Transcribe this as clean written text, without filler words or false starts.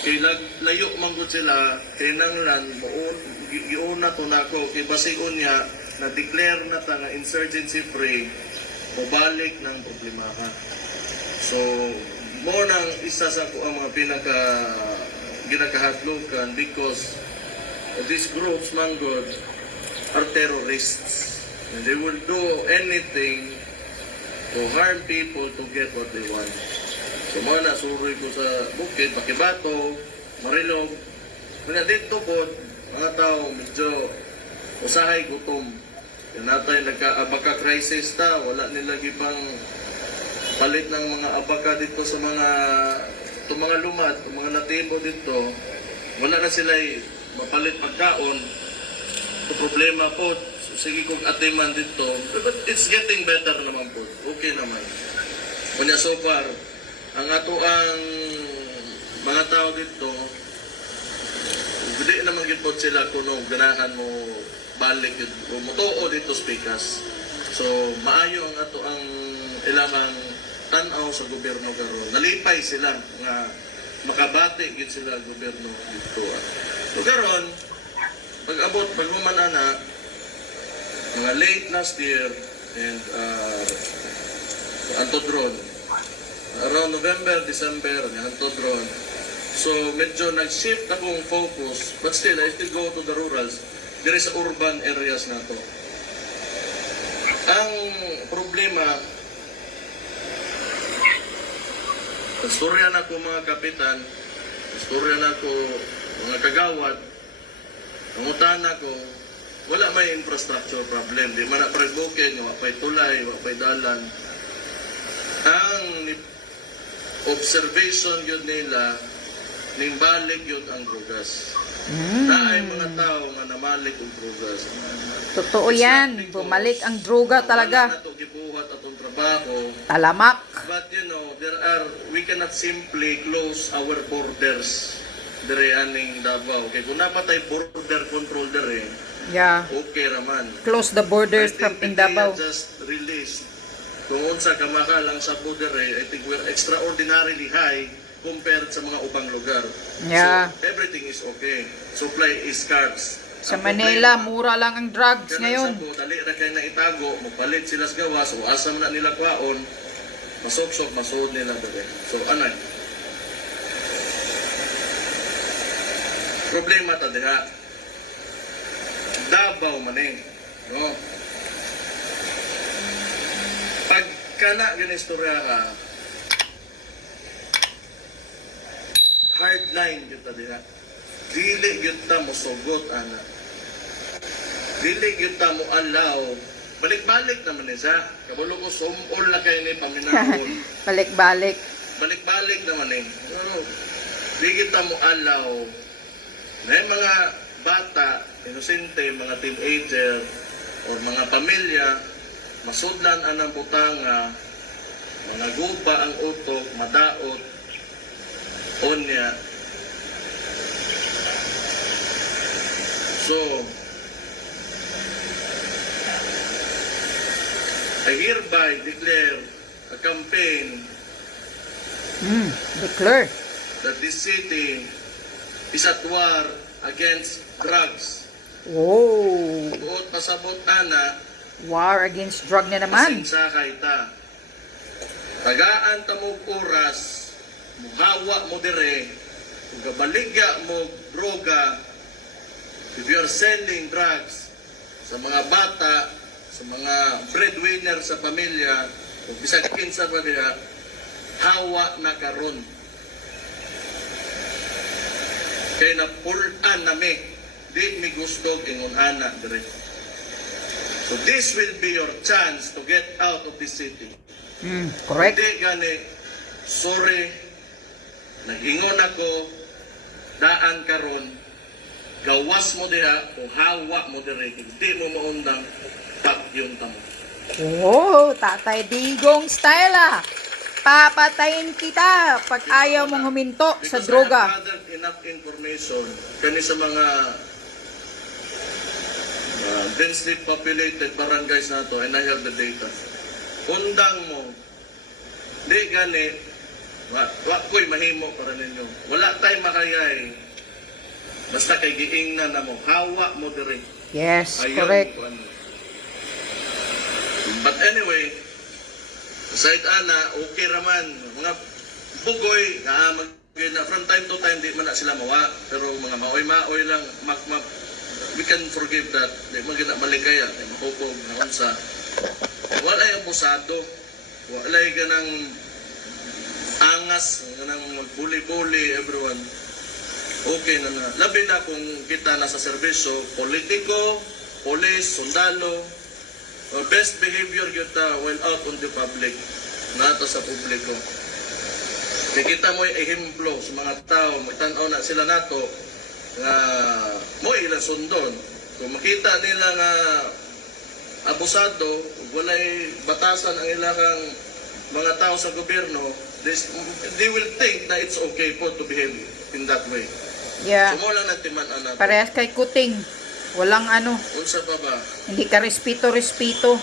Kay layo manggod sila, kay nanglan, giuna to nako, kay basigon niya, na-declare na ta nga insurgency free, mabalik ng problema ka. So, mo nang isa sa ko ang mga ginakahadlukan because these groups, manggod, are terrorists. And they will do anything to harm people to get what they want. So mga nasuroy ko sa bukid, Pakibato, Marilog. Mga dito po, mga tao medyo usahay gutom. Yan natay nagka-abaka crisis ta, wala nila gipang palit ng mga abaka dito sa mga lumad, mga natibo dito. Wala na sila mapalit pagkaon. Ito problema po. So, sige kong atiman dito. But it's getting better naman po. Okay naman. Kanya so far, ang ato ang mga tao dito, hindi naman gipot sila kung ganahan mo balik o mutuo dito speakas. So, maayo ang ato ang ilang tanaw sa gobyerno karon. Nalipay sila nga makabati gid sila gobyerno dito. So karon, pag-abot, pag-humanana, mga late last year and antodron, around November, December, antodron. So medyo nag-shift akong focus, but still, I still go to the rurals. There is urban areas na to. Ang problema, istorya na ko mga kapitan, istorya na ko mga kagawad, nangutan na ko, wala may infrastructure problem. Di man na pag-bukid, wapay tulay, wapay dalan. Ang observation yun nila, nimbalik yun ang drugas. Naay mga tao nga namalik ang drugas. Totoo yan. Bumalik ang droga talaga. Wala na ito gibuhat atong trabaho. Talamak. But you know, we cannot simply close our borders dire aning Davao. Okay, kung napatay border control dire, Yeah. okay raman. Close the borders from I think Davao. PDEA just released. Kung unsa ka makalang sa border, I think we're extraordinarily high compared sa mga ubang lugar. Yeah. So, everything is okay. Supply is scarce. Sa Ang Manila, problema, mura lang ang drugs Ganun ngayon. sa po, dali na kayo na itago, mapalit sila sa gawas, o asam na nila kwaon, masok-sok, masuod nila dali. So, anay? Problema ta diha. Davao maning, no? Pagka na ginistorya ka, hardline yun ta diha. Dili yun ta mo sugot, ana. Dili yun ta mo alaw. Balik-balik naman siya. Kabulo ko, sumol na kayo ni paminahon. Balik-balik. Balik-balik naman eh. No, di kita mo alaw. May mga bata, inosente, mga teenager, o mga pamilya, masudlan anang butanga, mga guba ang utok, madaot, onya. So, I hereby declare a campaign Declare. that this city is at war against drugs. Oh. Buot pasabot ana, War against drug na naman. pasinsakay ta. Tagaan ta mo oras, muhawa mo dire, kung kabaligya mo droga, if you are selling drugs sa mga bata, sa mga breadwinner sa pamilya, kung bisag kinsa pa diha, hawa na karon. Kaya napulan nami, di mi gusto ingon ana dire. So this will be your chance to get out of this city. Correct. Hindi gani, sorry, nag-ingon ako, daan karon, gawas mo diha o hawa mo dire, hindi mo maundang pagyong tamo. Oh, Tatay Digong style ah. Papatayin kita pag ayaw mong huminto sa Because droga. I have gathered enough information kani sa mga densely populated barangays na to, and I have the data. Undang mo, di gani, Wa ko'y mahimo para ninyo. Wala tay makayay. Basta kay giingnan na mo, hawa mo diri. Yes, Ayun, correct. kuan. But anyway, aside ana, okay raman. Mga bugoy, from time to time, di man na sila mawa. Pero mga maoy-maoy lang, we can forgive that. Di man gina maligaya, di mahukog, na unsa. Wala yung abusado. Wala yung ganang angas, ganang magbuli-buli, everyone. Okay na na. Labi na kung kita nasa serbisyo, politiko, polis, sundalo, best behavior kita while out on the public, nato sa publiko. Kaya kita mo yung ehemplo sa mga tao, magtanaw na sila nato, nga mo ilang sundon. Kung makita nila nga abusado, walay batasan ang ilang mga tao sa gobyerno, they will think na it's okay po to behave in that way. Yeah. So mo lang natiman-an nato. Parehas kay kuting. Walang ano, Unsa pa ba? hindi ka respeto-respeto.